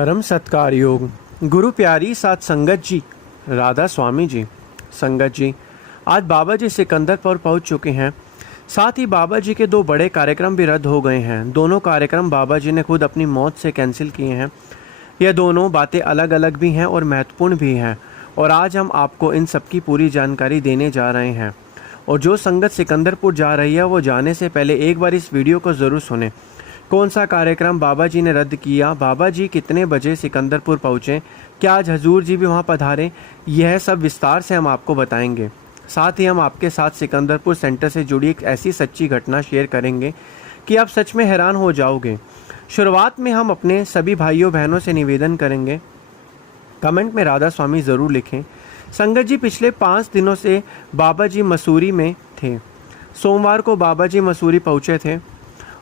परम सत्कार योग गुरु प्यारी साथ संगत जी, राधा स्वामी जी। संगत जी, आज बाबा जी सिकंदरपुर पहुंच चुके हैं। साथ ही बाबा जी के दो बड़े कार्यक्रम भी रद्द हो गए हैं। दोनों कार्यक्रम बाबा जी ने खुद अपनी मौत से कैंसिल किए हैं। यह दोनों बातें अलग अलग भी हैं और महत्वपूर्ण भी हैं, और आज हम आपको इन सब की पूरी जानकारी देने जा रहे हैं। और जो संगत सिकंदरपुर जा रही है वो जाने से पहले एक बार इस वीडियो को ज़रूर सुने। कौन सा कार्यक्रम बाबा जी ने रद्द किया, बाबा जी कितने बजे सिकंदरपुर पहुँचे, क्या आज हजूर जी भी वहाँ पधारे, यह सब विस्तार से हम आपको बताएंगे। साथ ही हम आपके साथ सिकंदरपुर सेंटर से जुड़ी एक ऐसी सच्ची घटना शेयर करेंगे कि आप सच में हैरान हो जाओगे। शुरुआत में हम अपने सभी भाइयों बहनों से निवेदन करेंगे, कमेंट में राधा स्वामी ज़रूर लिखें। संगत जी, पिछले 5 दिनों से बाबा जी मसूरी में थे। सोमवार को बाबा जी मसूरी पहुँचे थे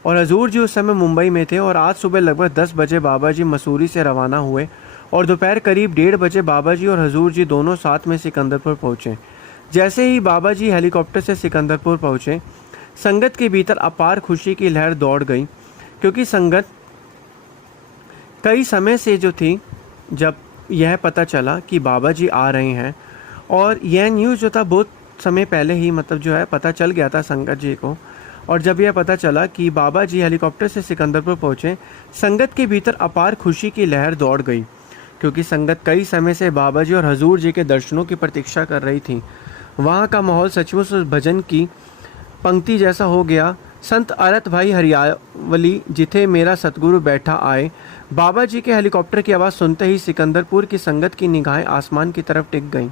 और हजूर जी उस समय मुंबई में थे। और आज सुबह लगभग 10 बजे बाबा जी मसूरी से रवाना हुए और दोपहर करीब 1:30 बजे बाबा जी और हजूर जी दोनों साथ में सिकंदरपुर पहुँचे। जैसे ही बाबा जी हेलीकॉप्टर से सिकंदरपुर पहुँचे, संगत के भीतर अपार खुशी की लहर दौड़ गई, क्योंकि संगत कई समय से जो थी, जब यह पता चला कि बाबा जी आ रहे हैं, और यह न्यूज़ जो था बहुत समय पहले ही जो है पता चल गया था संगत जी को। और जब यह पता चला कि बाबा जी हेलीकॉप्टर से सिकंदरपुर पहुँचे, संगत के भीतर अपार खुशी की लहर दौड़ गई, क्योंकि संगत कई समय से बाबा जी और हजूर जी के दर्शनों की प्रतीक्षा कर रही थी। वहाँ का माहौल सचमुच उस भजन की पंक्ति जैसा हो गया, संत अरत भाई हरियावली जिथे मेरा सतगुरु बैठा आए। बाबा जी के हेलीकॉप्टर की आवाज़ सुनते ही सिकंदरपुर की संगत की निगाहें आसमान की तरफ टिक गईं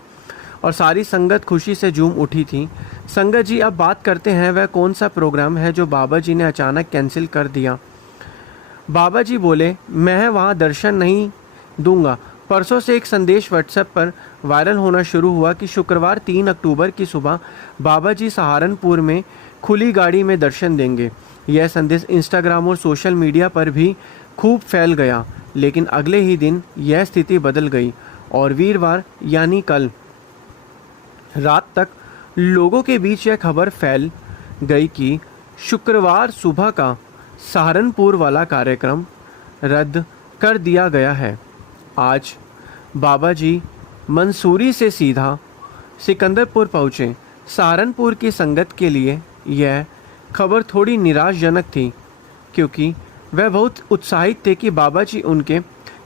और सारी संगत खुशी से झूम उठी थी। संगत जी, अब बात करते हैं वह कौन सा प्रोग्राम है जो बाबा जी ने अचानक कैंसिल कर दिया। बाबा जी बोले, मैं वहाँ दर्शन नहीं दूंगा। परसों से एक संदेश व्हाट्सएप पर वायरल होना शुरू हुआ कि शुक्रवार 3 अक्टूबर की सुबह बाबा जी सहारनपुर में खुली गाड़ी में दर्शन देंगे। यह संदेश इंस्टाग्राम और सोशल मीडिया पर भी खूब फैल गया, लेकिन अगले ही दिन यह स्थिति बदल गई और वीरवार यानी कल रात तक लोगों के बीच यह खबर फैल गई कि शुक्रवार सुबह का सहारनपुर वाला कार्यक्रम रद्द कर दिया गया है। आज बाबा जी मंसूरी से सीधा सिकंदरपुर पहुँचे। सहारनपुर की संगत के लिए यह खबर थोड़ी निराशजनक थी, क्योंकि वह बहुत उत्साहित थे कि बाबा जी उनके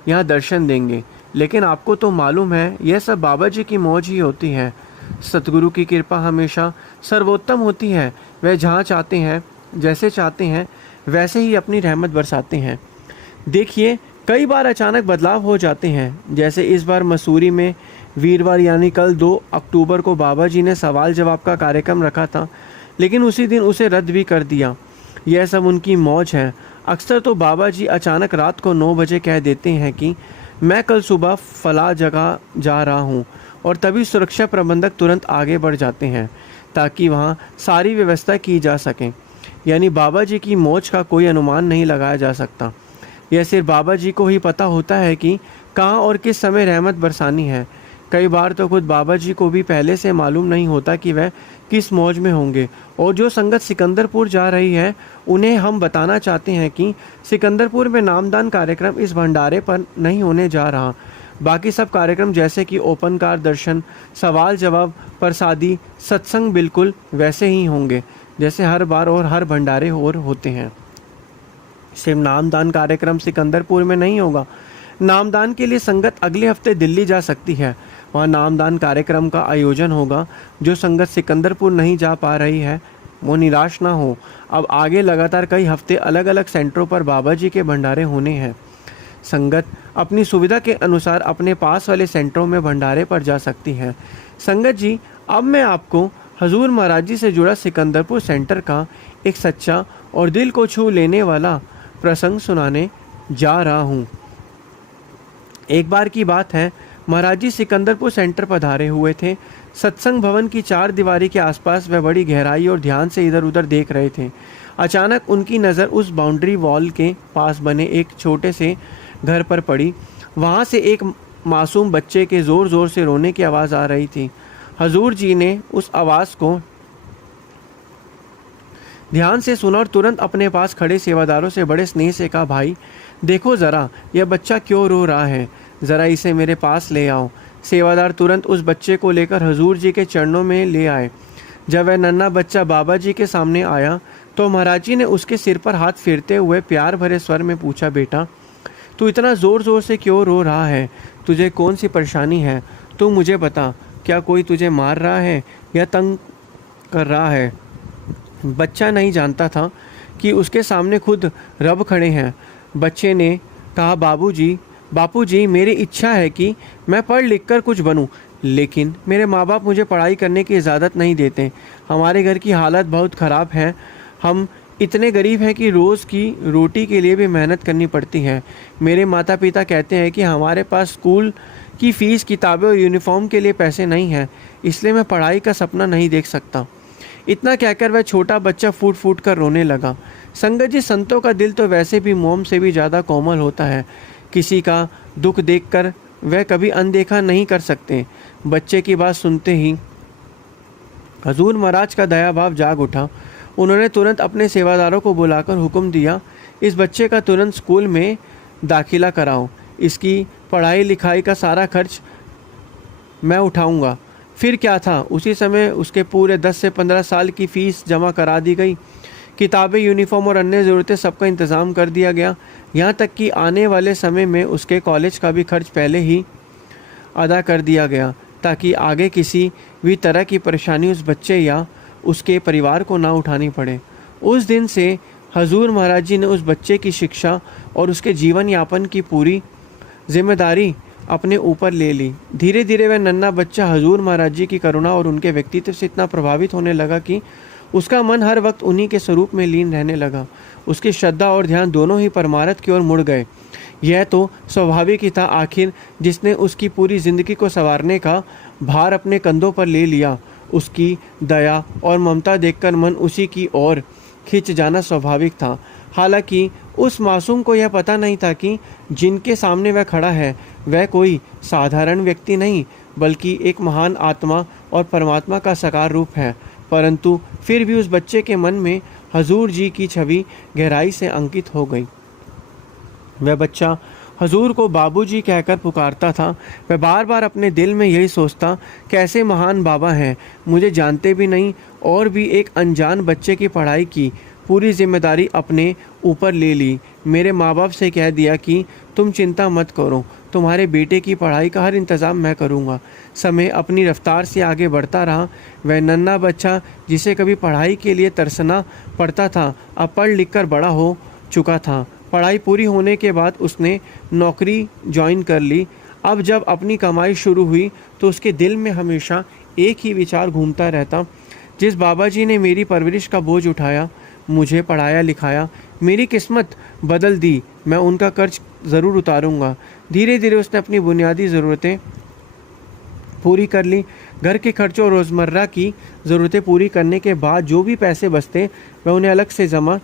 यहाँ दर्शन देंगे। लेकिन आपको तो मालूम है, यह सब बाबा जी की मौज ही होती है। सतगुरु की कृपा हमेशा सर्वोत्तम होती है। वह जहाँ चाहते हैं, जैसे चाहते हैं, वैसे ही अपनी रहमत बरसाते हैं। देखिए, कई बार अचानक बदलाव हो जाते हैं। जैसे इस बार मसूरी में वीरवार यानी कल 2 अक्टूबर को बाबा जी ने सवाल जवाब का कार्यक्रम रखा था, लेकिन उसी दिन उसे रद्द भी कर दिया। यह सब उनकी मौज है। अक्सर तो बाबा जी अचानक रात को 9 बजे कह देते हैं कि मैं कल सुबह फला जगह जा रहा हूँ, और तभी सुरक्षा प्रबंधक तुरंत आगे बढ़ जाते हैं ताकि वहाँ सारी व्यवस्था की जा सके। यानी बाबा जी की मौज का कोई अनुमान नहीं लगाया जा सकता। यह सिर्फ बाबा जी को ही पता होता है कि कहाँ और किस समय रहमत बरसानी है। कई बार तो खुद बाबा जी को भी पहले से मालूम नहीं होता कि वह किस मौज में होंगे। और जो संगत सिकंदरपुर जा रही है, उन्हें हम बताना चाहते हैं कि सिकंदरपुर में नामदान कार्यक्रम इस भंडारे पर नहीं होने जा रहा। बाकी सब कार्यक्रम जैसे कि ओपन कार दर्शन, सवाल जवाब, प्रसादी, सत्संग बिल्कुल वैसे ही होंगे जैसे हर बार और हर भंडारे और होते हैं। सिर्फ नामदान कार्यक्रम सिकंदरपुर में नहीं होगा। नामदान के लिए संगत अगले हफ्ते दिल्ली जा सकती है। वहाँ नामदान कार्यक्रम का आयोजन होगा। जो संगत सिकंदरपुर नहीं जा पा रही है, वो निराश ना हो। अब आगे लगातार कई हफ्ते अलग अलग सेंटरों पर बाबा जी के भंडारे होने हैं। संगत अपनी सुविधा के अनुसार अपने पास वाले सेंटरों में भंडारे पर जा सकती है। संगत जी, अब मैं आपको हजूर महाराज जी से जुड़ा सिकंदरपुर सेंटर का एक सच्चा और दिल को छू लेने वाला प्रसंग सुनाने जा रहा हूँ। एक बार की बात है, महाराज जी सिकंदरपुर सेंटर पधारे हुए थे। सत्संग भवन की 4 दीवारी के आसपास वह बड़ी गहराई और ध्यान से इधर उधर देख रहे थे। अचानक उनकी नज़र उस बाउंड्री वॉल के पास बने एक छोटे से घर पर पड़ी। वहाँ से एक मासूम बच्चे के ज़ोर ज़ोर से रोने की आवाज़ आ रही थी। हजूर जी ने उस आवाज़ को ध्यान से सुना और तुरंत अपने पास खड़े सेवादारों से बड़े स्नेह से कहा, भाई देखो ज़रा यह बच्चा क्यों रो रहा है, ज़रा इसे मेरे पास ले आओ। सेवादार तुरंत उस बच्चे को लेकर हजूर जी के चरणों में ले आए। जब वह नन्हा बच्चा बाबा जी के सामने आया तो महाराज जी ने उसके सिर पर हाथ फेरते हुए प्यार भरे स्वर में पूछा, बेटा तू इतना ज़ोर ज़ोर से क्यों रो रहा है, तुझे कौन सी परेशानी है, तू मुझे बता, क्या कोई तुझे मार रहा है या तंग कर रहा है। बच्चा नहीं जानता था कि उसके सामने खुद रब खड़े हैं। बच्चे ने कहा, बापूजी मेरी इच्छा है कि मैं पढ़ लिख कर कुछ बनूं, लेकिन मेरे माँ बाप मुझे पढ़ाई करने की इजाज़त नहीं देते। हमारे घर की हालत बहुत ख़राब है, हम इतने गरीब हैं कि रोज़ की रोटी के लिए भी मेहनत करनी पड़ती है। मेरे माता पिता कहते हैं कि हमारे पास स्कूल की फ़ीस, किताबें और यूनिफॉर्म के लिए पैसे नहीं हैं, इसलिए मैं पढ़ाई का सपना नहीं देख सकता। इतना कहकर वह छोटा बच्चा फूट फूट कर रोने लगा। संगत जी, संतों का दिल तो वैसे भी मोम से भी ज़्यादा कोमल होता है। किसी का दुख देखकर वह कभी अनदेखा नहीं कर सकते। बच्चे की बात सुनते ही हजूर महाराज का दया भाव जाग उठा। उन्होंने तुरंत अपने सेवादारों को बुलाकर हुक्म दिया, इस बच्चे का तुरंत स्कूल में दाखिला कराओ, इसकी पढ़ाई लिखाई का सारा खर्च मैं उठाऊंगा। फिर क्या था, उसी समय उसके पूरे 10 से 15 साल की फ़ीस जमा करा दी गई। किताबें, यूनिफॉर्म और अन्य ज़रूरतें सबका इंतज़ाम कर दिया गया। यहाँ तक कि आने वाले समय में उसके कॉलेज का भी खर्च पहले ही अदा कर दिया गया, ताकि आगे किसी भी तरह की परेशानी उस बच्चे या उसके परिवार को ना उठानी पड़े। उस दिन से हजूर महाराज जी ने उस बच्चे की शिक्षा और उसके जीवन यापन की पूरी जिम्मेदारी अपने ऊपर ले ली। धीरे धीरे वह नन्हा बच्चा हजूर महाराज जी की करुणा और उनके व्यक्तित्व से इतना प्रभावित होने लगा कि उसका मन हर वक्त उन्हीं के स्वरूप में लीन रहने लगा। उसकी श्रद्धा और ध्यान दोनों ही परमार्थ की ओर मुड़ गए। यह तो स्वाभाविक ही था, आखिर जिसने उसकी पूरी जिंदगी को संवारने का भार अपने कंधों पर ले लिया, उसकी दया और ममता देखकर मन उसी की ओर खिंच जाना स्वाभाविक था। हालांकि उस मासूम को यह पता नहीं था कि जिनके सामने वह खड़ा है वह कोई साधारण व्यक्ति नहीं, बल्कि एक महान आत्मा और परमात्मा का साकार रूप है। परंतु फिर भी उस बच्चे के मन में हजूर जी की छवि गहराई से अंकित हो गई। वह बच्चा हजूर को बाबूजी कहकर पुकारता था। वह बार बार अपने दिल में यही सोचता, कैसे महान बाबा हैं, मुझे जानते भी नहीं और भी एक अनजान बच्चे की पढ़ाई की पूरी जिम्मेदारी अपने ऊपर ले ली। मेरे माँ बाप से कह दिया कि तुम चिंता मत करो, तुम्हारे बेटे की पढ़ाई का हर इंतज़ाम मैं करूँगा। समय अपनी रफ्तार से आगे बढ़ता रहा। वह नन्हा बच्चा जिसे कभी पढ़ाई के लिए तरसना पड़ता था, अब पढ़ लिख कर बड़ा हो चुका था। पढ़ाई पूरी होने के बाद उसने नौकरी ज्वाइन कर ली। अब जब अपनी कमाई शुरू हुई तो उसके दिल में हमेशा एक ही विचार घूमता रहता, जिस बाबा जी ने मेरी परवरिश का बोझ उठाया, मुझे पढ़ाया लिखाया, मेरी किस्मत बदल दी, मैं उनका कर्ज ज़रूर उतारूंगा। धीरे धीरे उसने अपनी बुनियादी ज़रूरतें पूरी कर ली। घर के खर्चों और रोज़मर्रा की ज़रूरतें पूरी करने के बाद जो भी पैसे बचते वह उन्हें अलग से जमा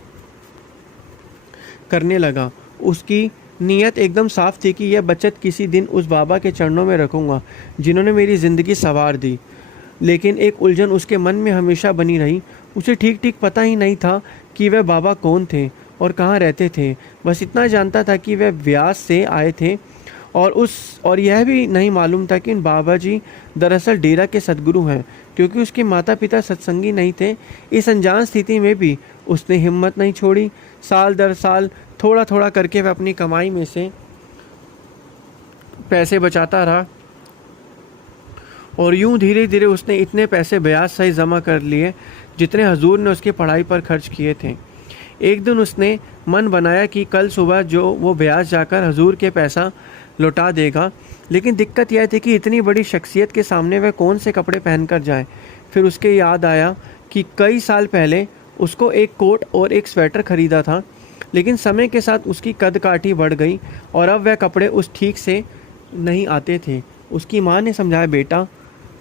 करने लगा। उसकी नीयत एकदम साफ थी कि यह बचत किसी दिन उस बाबा के चरणों में रखूंगा जिन्होंने मेरी ज़िंदगी संवार दी। लेकिन एक उलझन उसके मन में हमेशा बनी रही। उसे ठीक ठीक पता ही नहीं था कि वह बाबा कौन थे और कहाँ रहते थे। बस इतना जानता था कि वह व्यास से आए थे और यह भी नहीं मालूम था कि बाबा जी दरअसल डेरा के सद्गुरु हैं, क्योंकि उसके माता पिता सत्संगी नहीं थे। इस अनजान स्थिति में भी उसने हिम्मत नहीं छोड़ी। साल दर साल थोड़ा थोड़ा करके वह अपनी कमाई में से पैसे बचाता रहा और यूं धीरे धीरे उसने इतने पैसे ब्याज सही जमा कर लिए जितने हजूर ने उसकी पढ़ाई पर खर्च किए थे। एक दिन उसने मन बनाया कि कल सुबह जो वो ब्याज जाकर हजूर के पैसा लौटा देगा। लेकिन दिक्कत यह थी कि इतनी बड़ी शख्सियत के सामने वह कौन से कपड़े पहनकर जाए। फिर उसके याद आया कि कई साल पहले उसको एक कोट और एक स्वेटर खरीदा था, लेकिन समय के साथ उसकी कद काठी बढ़ गई और अब वह कपड़े उस ठीक से नहीं आते थे। उसकी माँ ने समझाया, बेटा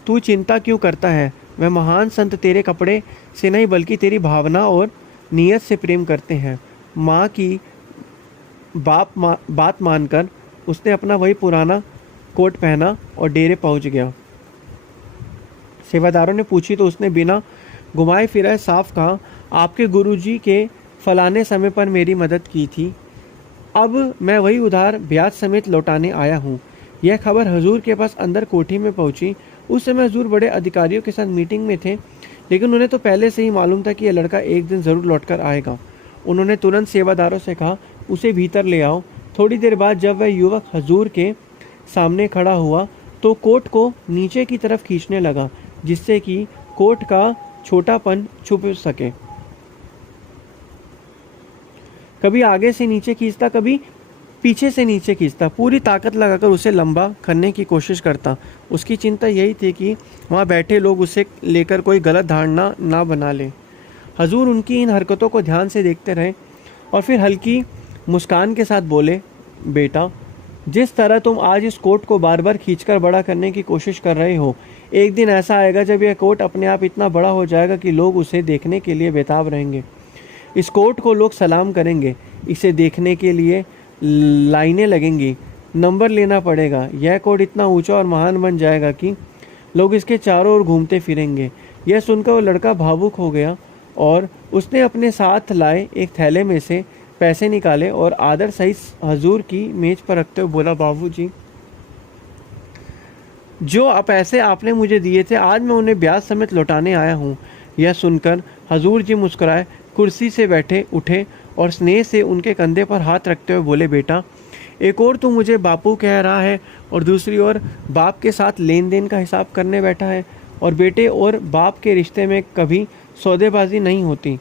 तू चिंता क्यों करता है, वह महान संत तेरे कपड़े से नहीं बल्कि तेरी भावना और नीयत से प्रेम करते हैं। माँ की बात मानकर उसने अपना वही पुराना कोट पहना और डेरे पहुंच गया। सेवादारों ने पूछी तो उसने बिना घुमाए फिराए साफ कहा, आपके गुरुजी के फलाने समय पर मेरी मदद की थी, अब मैं वही उधार ब्याज समेत लौटाने आया हूँ। यह खबर हजूर के पास अंदर कोठी में पहुंची। उस समय हजूर बड़े अधिकारियों के साथ मीटिंग में थे, लेकिन उन्हें तो पहले से ही मालूम था कि यह लड़का एक दिन ज़रूर लौटकर आएगा। उन्होंने तुरंत सेवादारों से कहा, उसे भीतर ले आओ। थोड़ी देर बाद जब वह युवक हजूर के सामने खड़ा हुआ तो कोट को नीचे की तरफ खींचने लगा, जिससे कि कोट का छोटापन छुप सके। कभी आगे से नीचे खींचता, कभी पीछे से नीचे खींचता, पूरी ताकत लगाकर उसे लंबा करने की कोशिश करता। उसकी चिंता यही थी कि वहाँ बैठे लोग उसे लेकर कोई गलत धारणा ना बना ले। हजूर उनकी इन हरकतों को ध्यान से देखते रहे और फिर हल्की मुस्कान के साथ बोले, बेटा, जिस तरह तुम आज इस कोट को बार बार खींचकर बड़ा करने की कोशिश कर रहे हो, एक दिन ऐसा आएगा जब यह कोट अपने आप इतना बड़ा हो जाएगा कि लोग उसे देखने के लिए बेताब रहेंगे। इस कोट को लोग सलाम करेंगे, इसे देखने के लिए लाइनें लगेंगी, नंबर लेना पड़ेगा। यह कोट इतना ऊंचा और महान बन जाएगा कि लोग इसके चारों ओर घूमते फिरेंगे। यह सुनकर वो लड़का भावुक हो गया और उसने अपने साथ लाए एक थैले में से पैसे निकाले और आदर सहित हजूर की मेज पर रखते हुए बोला, बाबूजी, जो पैसे आपने मुझे दिए थे, आज मैं उन्हें ब्याज समेत लौटाने आया हूँ। यह सुनकर हजूर जी मुस्कुराए, कुर्सी से बैठे उठे और स्नेह से उनके कंधे पर हाथ रखते हुए बोले, बेटा, एक और तू मुझे बापू कह रहा है और दूसरी ओर बाप के साथ लेन देन का हिसाब करने बैठा है, और बेटे और बाप के रिश्ते में कभी सौदेबाजी नहीं होती।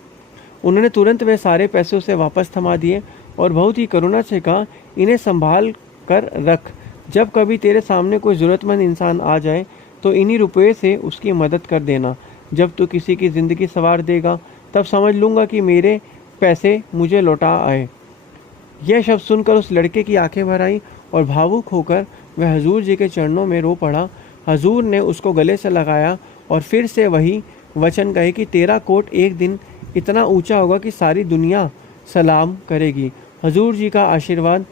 उन्होंने तुरंत वे सारे पैसे उसे वापस थमा दिए और बहुत ही करुणा से कहा, इन्हें संभाल कर रख। जब कभी तेरे सामने कोई ज़रूरतमंद इंसान आ जाए तो इन्हीं रुपये से उसकी मदद कर देना। जब तू किसी की ज़िंदगी संवार देगा तब समझ लूँगा कि मेरे पैसे मुझे लौटा आए। यह शब्द सुनकर उस लड़के की आंखें भर आई और भावुक होकर वह हजूर जी के चरणों में रो पड़ा। हजूर ने उसको गले से लगाया और फिर से वही वचन कहे कि तेरा कोट एक दिन इतना ऊंचा होगा कि सारी दुनिया सलाम करेगी। हजूर जी का आशीर्वाद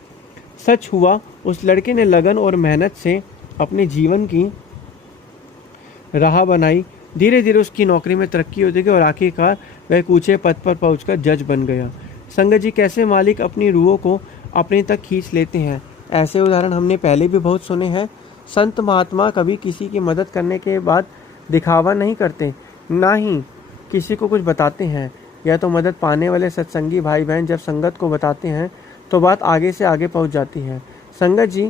सच हुआ। उस लड़के ने लगन और मेहनत से अपने जीवन की राह बनाई। धीरे धीरे उसकी नौकरी में तरक्की होती गई और आखिरकार वह एक ऊंचे पद पर पहुंचकर जज बन गया। संगत जी, कैसे मालिक अपनी रूहों को अपने तक खींच लेते हैं, ऐसे उदाहरण हमने पहले भी बहुत सुने हैं। संत महात्मा कभी किसी की मदद करने के बाद दिखावा नहीं करते, ना ही किसी को कुछ बताते हैं। या तो मदद पाने वाले सत्संगी भाई बहन जब संगत को बताते हैं तो बात आगे से आगे पहुंच जाती है। संगत जी,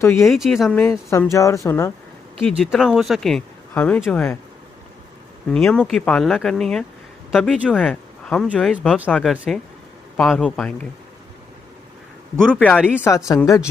तो यही चीज़ हमने समझा और सुना कि जितना हो सके हमें जो है नियमों की पालना करनी है, तभी जो है हम जो है इस भव सागर से पार हो पाएंगे। गुरु प्यारी साथ संगत जी।